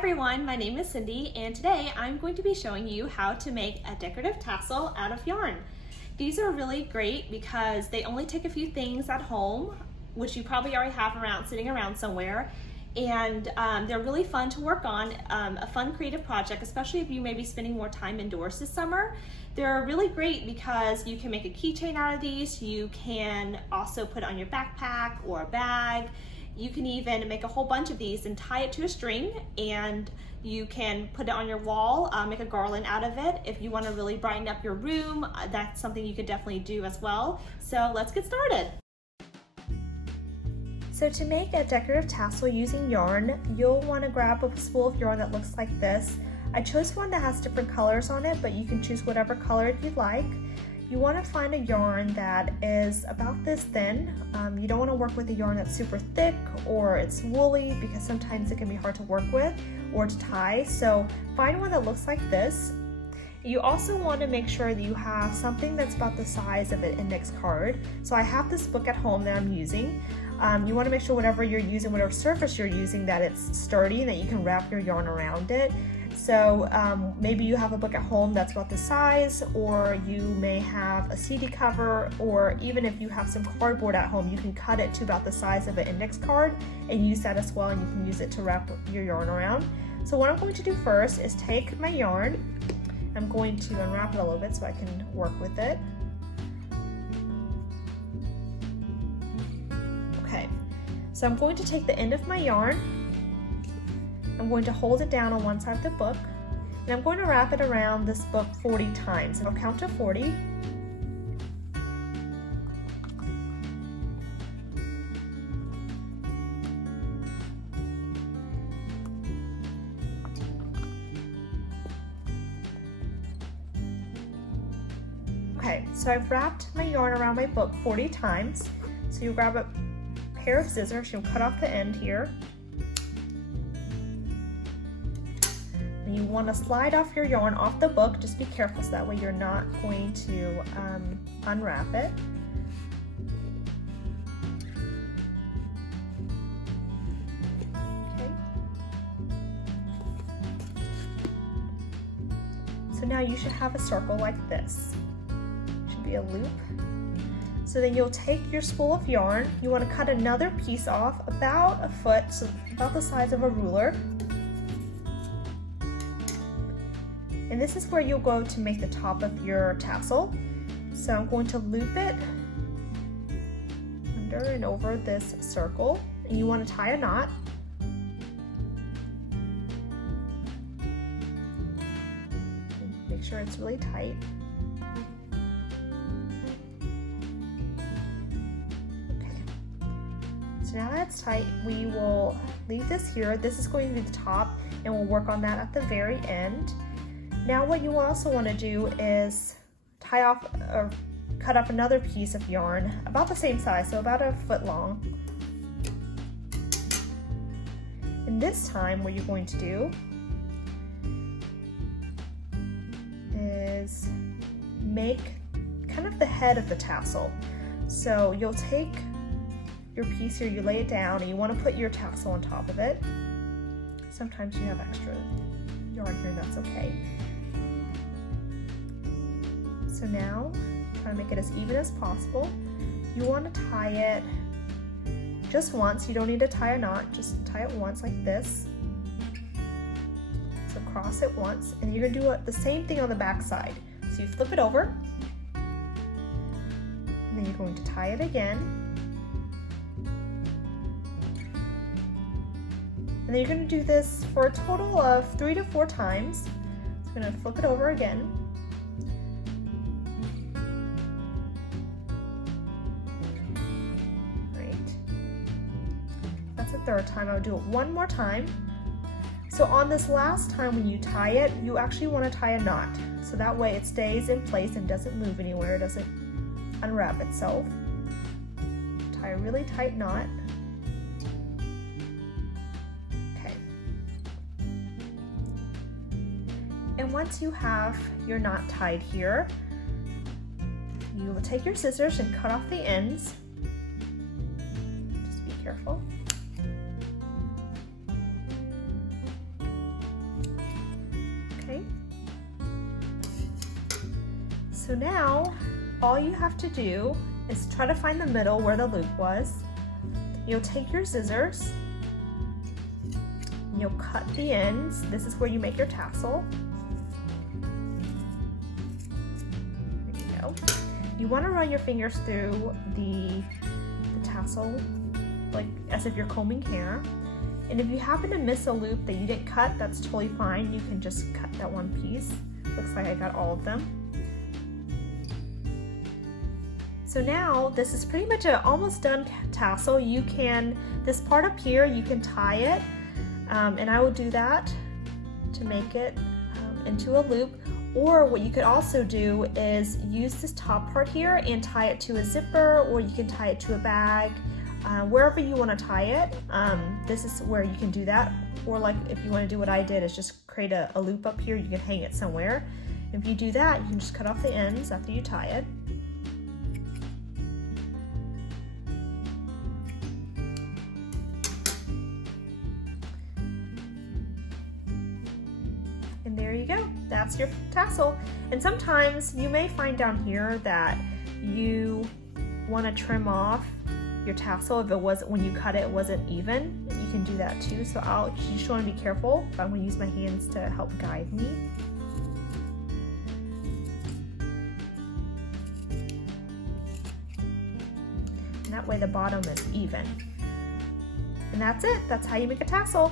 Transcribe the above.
everyone, my name is Cindy and today I'm going to be showing you how to make a decorative tassel out of yarn. These are really great because they only take a few things at home, which you probably already have sitting around somewhere, and they're really fun to work on, a fun creative project, especially if you may be spending more time indoors this summer. They're really great because you can make a keychain out of these. You can also put it on your backpack or a bag. You can even make a whole bunch of these and tie it to a string, and you can put it on your wall, make a garland out of it. If you want to really brighten up your room, that's something you could definitely do as well. So let's get started. So to make a decorative tassel using yarn, you'll want to grab a spool of yarn that looks like this. I chose one that has different colors on it, but you can choose whatever color you'd like. You want to find a yarn that is about this thin. You don't want to work with a yarn that's super thick or it's woolly, because sometimes it can be hard to work with or to tie. So find one that looks like this. You also want to make sure that you have something that's about the size of an index card. So I have this book at home that I'm using. You want to make sure whatever you're using, whatever surface you're using, that it's sturdy and that you can wrap your yarn around it. So maybe you have a book at home that's about the size, or you may have a CD cover, or even if you have some cardboard at home, you can cut it to about the size of an index card and use that as well, and you can use it to wrap your yarn around. So what I'm going to do first is take my yarn. I'm going to unwrap it a little bit so I can work with it. Okay, so I'm going to take the end of my yarn. I'm going to hold it down on one side of the book, and I'm going to wrap it around this book 40 times. I'll count to 40. Okay, so I've wrapped my yarn around my book 40 times. So you grab a pair of scissors, you'll cut off the end here. You want to slide off your yarn off the book. Just be careful so that way you're not going to unwrap it. Okay. So now you should have a circle like this. Should be a loop. So then you'll take your spool of yarn. You want to cut another piece off about a foot, so about the size of a ruler. And this is where you'll go to make the top of your tassel. So I'm going to loop it under and over this circle. And you want to tie a knot. Make sure it's really tight. Okay. So now that's tight, we will leave this here. This is going to be the top, and we'll work on that at the very end. Now what you also want to do is tie off or cut off another piece of yarn about the same size, so about a foot long. And this time what you're going to do is make kind of the head of the tassel. So you'll take your piece here, you lay it down, and you want to put your tassel on top of it. Sometimes you have extra yarn here, that's okay. So now, try to make it as even as possible. You want to tie it just once. You don't need to tie a knot, just tie it once like this. So cross it once, and you're going to do the same thing on the back side. So you flip it over, and then you're going to tie it again. And then you're going to do this for a total of 3 to 4 times. So I'm going to flip it over again. The third time. I'll do it one more time. So on this last time when you tie it, you actually want to tie a knot, so that way it stays in place and doesn't move anywhere, it doesn't unwrap itself. Tie a really tight knot. Okay. And once you have your knot tied here, you will take your scissors and cut off the ends. Just be careful. So now all you have to do is try to find the middle where the loop was. You'll take your scissors, you'll cut the ends. This is where you make your tassel. There you go. You want to run your fingers through the tassel like as if you're combing hair. And if you happen to miss a loop that you didn't cut, that's totally fine. You can just cut that one piece. Looks like I got all of them. So now this is pretty much an almost done tassel. You can, this part up here, you can tie it, and I will do that to make it into a loop. Or what you could also do is use this top part here and tie it to a zipper, or you can tie it to a bag, wherever you want to tie it. This is where you can do that. Or like if you want to do what I did, is just create a loop up here, you can hang it somewhere. If you do that, you can just cut off the ends after you tie it. And there you go, that's your tassel. And sometimes you may find down here that you want to trim off your tassel if it wasn't, when you cut it, it wasn't even. You can do that too. So you just want to be careful. I'm going to use my hands to help guide me. And that way the bottom is even. And that's it. That's how you make a tassel.